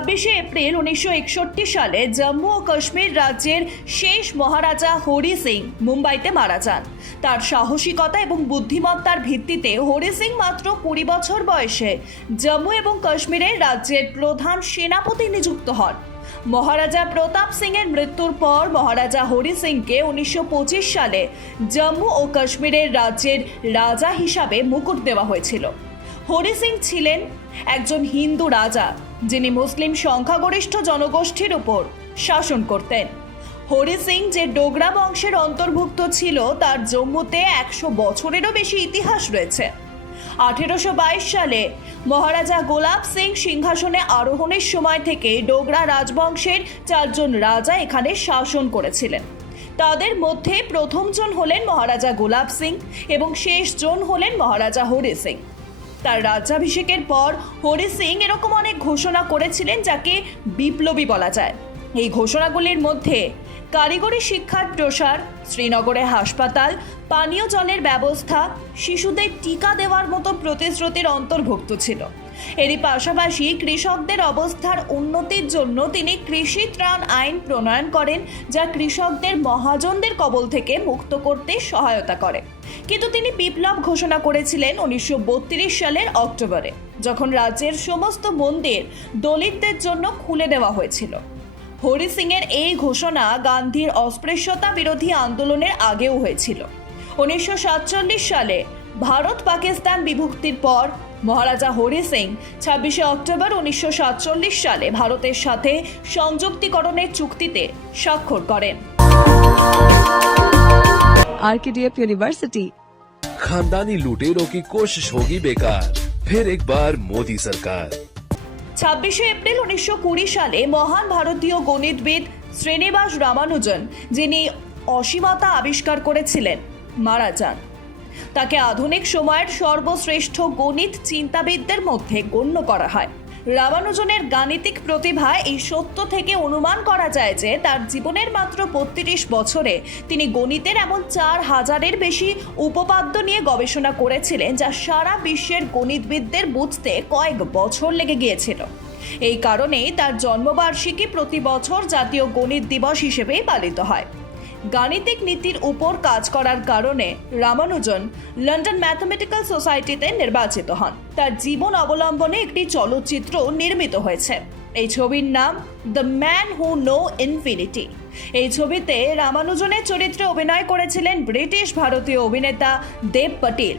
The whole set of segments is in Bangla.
ছাব্বিশে এপ্রিল উনিশশো একষট্টি সালে জম্মু ও কাশ্মীর রাজ্যের শেষ মহারাজা হরি সিং মুম্বাইতে মারা যান। তার সাহসিকতা এবং বুদ্ধিমত্তার ভিত্তিতে হরি সিং মাত্র কুড়ি বছর বয়সে জম্মু এবং কাশ্মীরের রাজ্যের প্রধান সেনাপতি নিযুক্ত হন। মহারাজা প্রতাপ সিং এর মৃত্যুর পর মহারাজা হরি সিংকে উনিশশো পঁচিশ সালে জম্মু ও কাশ্মীরের রাজ্যের রাজা হিসাবে মুকুট দেওয়া হয়েছিল। হরি সিং ছিলেন একজন হিন্দু রাজা যিনি মুসলিম সংখ্যাগরিষ্ঠ জনগোষ্ঠীর উপর শাসন করতেন। হরি সিং যে ডোগরা বংশের অন্তর্ভুক্ত ছিল, তার জম্মুতে একশো বছরেরও বেশি ইতিহাস রয়েছে। আঠেরোশো বাইশ সালে মহারাজা গোলাপ সিং সিংহাসনে আরোহণের সময় থেকে ডোগরা রাজবংশের চারজন রাজা এখানে শাসন করেছিলেন। তাদের মধ্যে প্রথমজন হলেন মহারাজা গোলাপ সিং এবং শেষজন হলেন মহারাজা হরি সিং তার রাজ্যাভিষেকের পর হরি সিং এরকম অনেক ঘোষণা করেছিলেন যাকে বিপ্লবী বলা যায়। এই ঘোষণাগুলির মধ্যে কারিগরি শিক্ষার প্রসার, শ্রীনগরে হাসপাতাল, পানীয় জলের ব্যবস্থা, শিশুদের টিকা দেওয়ার মতো প্রতিশ্রুতির অন্তর্ভুক্ত ছিল। এরই পাশাপাশি কৃষকদের অবস্থার উন্নতির জন্য তিনি কৃষি ত্রাণ আইন প্রণয়ন করেন, যা কৃষকদের মহাজনদের কবল থেকে মুক্ত করতে সহায়তা করে। কিন্তু তিনি বিপ্লব ঘোষণা করেছিলেন উনিশশো বত্রিশ সালের অক্টোবরে, যখন রাজ্যের সমস্ত মন্দির দলিতদের জন্য খুলে দেওয়া হয়েছিল। হরি সিংয়ের এই ঘোষণা গান্ধীর অস্পৃশ্যতা বিরোধী আন্দোলনের আগেও হয়েছিল। উনিশশো সাতচল্লিশ সালে ভারত পাকিস্তান বিভক্তির পর মহারাজা হরি সিং ছাব্বিশে অক্টোবর উনিশশো সাতচল্লিশ সালে ভারতের সাথে সংযুক্তিকরণের চুক্তিতে স্বাক্ষর করেন। आरकेडीएफ यूनिवर्सिटी खानदानी लुटेरों की कोशिश होगी बेकार फिर एक बार मोदी सरकार ছাব্বিশে এপ্রিল উনিশশো কুড়ি সালে মহান ভারতীয় গণিতবিদ শ্রীনিবাস রামানুজন যিনি অসীমতা আবিষ্কার করেছিলেন মারা যান তাকে আধুনিক সময়ের সর্বশ্রেষ্ঠ গণিত চিন্তাবিদদের মধ্যে গণ্য করা হয় রামানুজনের গাণিতিক প্রতিভায় এই সত্য থেকে অনুমান করা যায় যে তার জীবনের মাত্র বত্রিশ বছরে তিনি গণিতের এমন চার হাজারের বেশি উপপাদ্য নিয়ে গবেষণা করেছিলেন যা সারা বিশ্বের গণিতবিদদের বুঝতে কয়েক বছর লেগে গিয়েছিল। এই কারণেই তার জন্মবার্ষিকী প্রতি বছর জাতীয় গণিত দিবস হিসেবেই পালিত হয়। গাণিতিক নীতির উপর কাজ করার কারণে রামানুজন লন্ডন ম্যাথমেটিক্যাল সোসাইটিতে নির্বাচিত হন। তার জীবন অবলম্বনে একটি চলচ্চিত্র নির্মিত হয়েছে। এই ছবির নাম the man who know infinity এই ছবিতে রামানুজনের চরিত্রে অভিনয় করেছিলেন ব্রিটিশ ভারতীয় অভিনেতা দেব পটেল।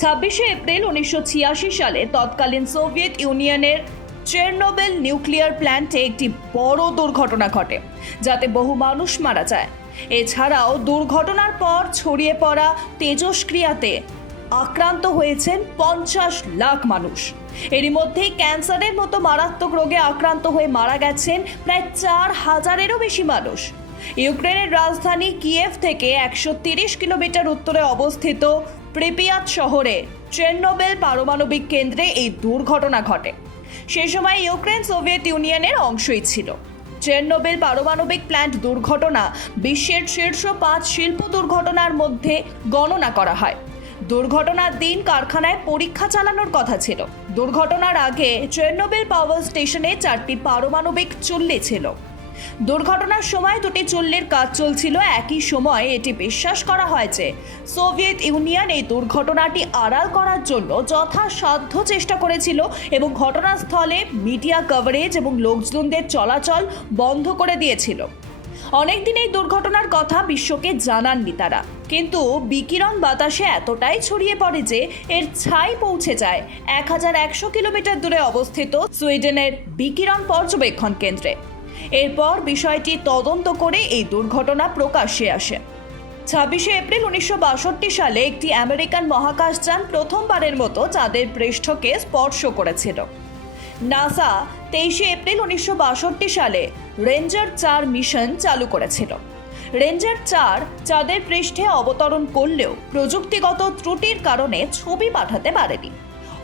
ছাব্বিশে এপ্রিল উনিশশো ছিয়াশি সালে তৎকালীন সোভিয়েত ইউনিয়নের চেরনোবেল নিউক্লিয়ার প্ল্যান্টে একটি বড় দুর্ঘটনা ঘটে, যাতে বহু মানুষ মারা যায়। এছাড়াও দুর্ঘটনার পর ছড়িয়ে পড়া তেজস্ক্রিয়াতে আক্রান্ত হয়েছেন পঞ্চাশ লাখ মানুষ। এরই মধ্যেই ক্যান্সারের মতো মারাত্মক রোগে আক্রান্ত হয়ে মারা গেছেন প্রায় চার হাজারেরও বেশি মানুষ। ইউক্রেনের রাজধানী কিয়েভ থেকে একশো তিরিশ কিলোমিটার উত্তরে অবস্থিত প্রিপিয়াত শহরে চেরনোবেল পারমাণবিক কেন্দ্রে এই দুর্ঘটনা ঘটে। সে সময় ইউক্রেন সোভিয়েত ইউনিয়নের অংশই ছিল। চেরনোবেল পারমাণবিক প্ল্যান্ট দুর্ঘটনা, বিশ্বের শীর্ষ পাঁচ শিল্প দুর্ঘটনার মধ্যে গণনা করা হয়। দুর্ঘটনার দিন কারখানায় পরীক্ষা চালানোর কথা ছিল। দুর্ঘটনার আগে চেরনোবেল পাওয়ার স্টেশনে চারটি পারমাণবিক চুল্লি ছিল। দুর্ঘটনার সময় দুটি চুল্লির কাজ চলছিল, একই সময় এটি বিশ্বাস করা হয়েছে। সোভিয়েত ইউনিয়ন এই দুর্ঘটনাটি আড়াল করার জন্য যথাসাধ্য চেষ্টা করেছিল এবং ঘটনাস্থলে মিডিয়া কভারেজ এবং লোকজনদের চলাচল বন্ধ করে দিয়েছিল। অনেকদিন এই দুর্ঘটনার কথা বিশ্বকে জানাননি তারা। কিন্তু বিকিরণ বাতাসে এতটাই ছড়িয়ে পড়ে যে এর ছাই পৌঁছে যায়। এক হাজার একশো কিলোমিটার দূরে অবস্থিত সুইডেনের বিকিরণ পর্যবেক্ষণ কেন্দ্রে। এরপর বিষয়টি তদন্ত করে এই দুর্ঘটনা প্রকাশ্যে আসে। ছাব্বিশে এপ্রিল উনিশশো বাষট্টি সালে একটি আমেরিকান মহাকাশযান প্রথমবারের মতো চাঁদের পৃষ্ঠকে স্পর্শ করেছিল। নাসা তেইশে এপ্রিল উনিশশো বাষট্টি সালে রেঞ্জার চার মিশন চালু করেছিল। রেঞ্জার চার চাঁদের পৃষ্ঠে অবতরণ করলেও প্রযুক্তিগত ত্রুটির কারণে ছবি পাঠাতে পারেনি।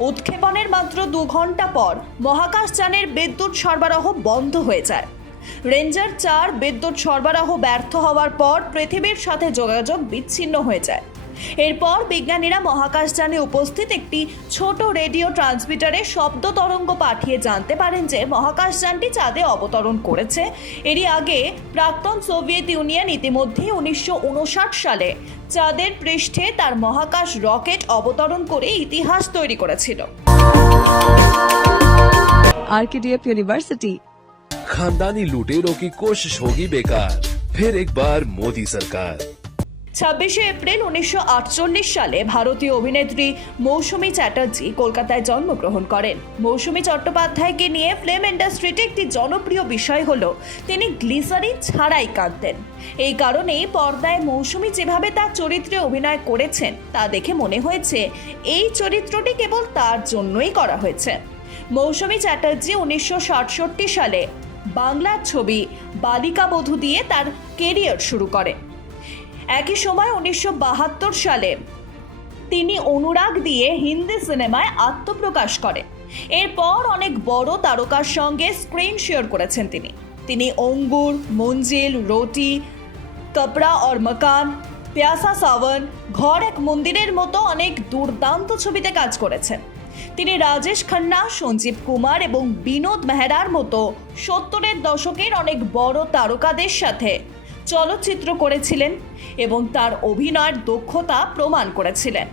উৎক্ষেপণের মাত্র দু ঘণ্টা পর মহাকাশযানের বিদ্যুৎ সরবরাহ বন্ধ হয়ে যায়। রেঞ্জার চার বিদ্যুৎ সরবরাহ ব্যর্থ হওয়ার পর পৃথিবীর সাথে যোগাযোগ বিচ্ছিন্ন হয়ে যায় এরপর বিজ্ঞানীরা মহাকাশযানে উপস্থিত একটি ছোট রেডিও ট্রান্সমিটারে শব্দ তরঙ্গ পাঠিয়ে জানতে পারেন যে মহাকাশযানটি চাঁদে অবতরণ করেছে এরই আগে প্রাক্তন সোভিয়েত ইউনিয়ন ইতিমধ্যে উনিশশো উনষাট সালে চাঁদের পৃষ্ঠে তার মহাকাশ রকেট অবতরণ করে ইতিহাস তৈরি করেছিল RKDF University. खानदानी लुटेरों की कोशिश होगी बेकार फिर एक बार मोदी सरकार ছাব্বিশে এপ্রিল উনিশশো সালে ভারতীয় অভিনেত্রী মৌসুমী চ্যাটার্জি কলকাতায় জন্মগ্রহণ করেন মৌসুমী চট্টোপাধ্যায়কে নিয়ে ফিল্ম ইন্ডাস্ট্রিতে একটি জনপ্রিয় বিষয় হলো তিনি গ্লিসারিন ছাড়াই কাঁদতেন এই কারণেই পর্দায় মৌসুমী যেভাবে তার চরিত্রে অভিনয় করেছেন তা দেখে মনে হয়েছে এই চরিত্রটি কেবল তার জন্যই করা হয়েছে মৌসুমী চ্যাটার্জি উনিশশো সালে বাংলার ছবি বালিকা বধূ দিয়ে তার কেরিয়ার শুরু করে। একই সময় উনিশশো বাহাত্তর সালে তিনি অনুরাগ দিয়ে হিন্দি সিনেমায় আত্মপ্রকাশ করেন এরপর অনেক বড় তারকার সঙ্গে স্ক্রিন শেয়ার করেছেন তিনি। তিনি অঙ্গুর, মঞ্জিল, রোটি কপড়া और মকান, প্যাসা সাওয়ান, ঘর এক মন্দিরের মতো অনেক দুর্দান্ত ছবিতে কাজ করেছেন। তিনি রাজেশ খান্না, সঞ্জীব কুমার এবং বিনোদ মেহরার মতো সত্তরের দশকের অনেক বড় তারকাদের সাথে চলচ্চিত্র করেছিলেন এবং তার অভিনয়ের দক্ষতা প্রমাণ করেছিলেন।